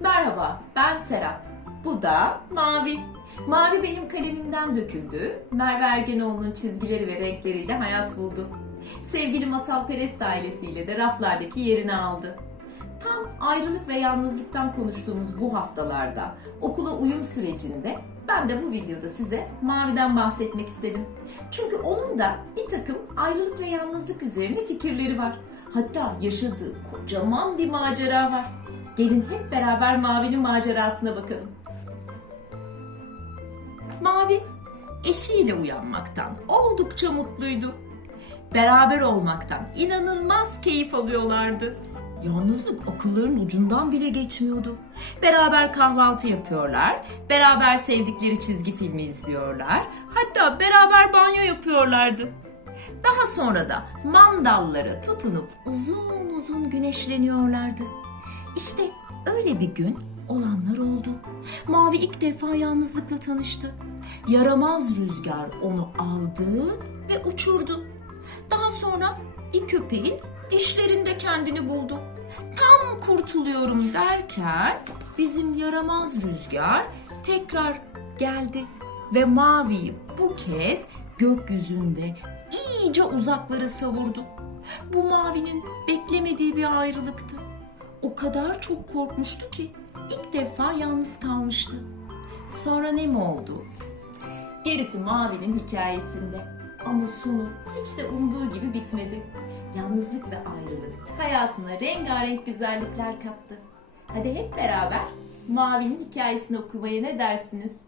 Merhaba, ben Serap. Bu da Mavi. Mavi benim kalemimden döküldü. Merve Ergenoğlu'nun çizgileri ve renkleriyle hayat buldu. Sevgili Masal Perest ailesiyle de raflardaki yerini aldı. Tam ayrılık ve yalnızlıktan konuştuğumuz bu haftalarda okula uyum sürecinde ben de bu videoda size Mavi'den bahsetmek istedim. Çünkü onun da bir takım ayrılık ve yalnızlık üzerine fikirleri var. Hatta yaşadığı kocaman bir macera var. Gelin hep beraber Mavi'nin macerasına bakalım. Mavi eşiyle uyanmaktan oldukça mutluydu. Beraber olmaktan inanılmaz keyif alıyorlardı. Yalnızlık akılların ucundan bile geçmiyordu. Beraber kahvaltı yapıyorlar, beraber sevdikleri çizgi filmi izliyorlar, hatta beraber banyo yapıyorlardı. Daha sonra da mandallara tutunup uzun uzun güneşleniyorlardı. İşte öyle bir gün olanlar oldu. Mavi ilk defa yalnızlıkla tanıştı. Yaramaz rüzgar onu aldı ve uçurdu. Daha sonra bir köpeğin dişlerinde kendini buldu. Tam kurtuluyorum derken bizim yaramaz rüzgar tekrar geldi ve maviyi bu kez gökyüzünde iyice uzaklara savurdu. Bu mavinin beklemediği bir ayrılıktı. O kadar çok korkmuştu ki ilk defa yalnız kalmıştı. Sonra ne mi oldu? Gerisi Mavi'nin hikayesinde. Ama sonu hiç de umduğu gibi bitmedi. Yalnızlık ve ayrılık hayatına rengarenk güzellikler kattı. Hadi hep beraber Mavi'nin hikayesini okumaya ne dersiniz?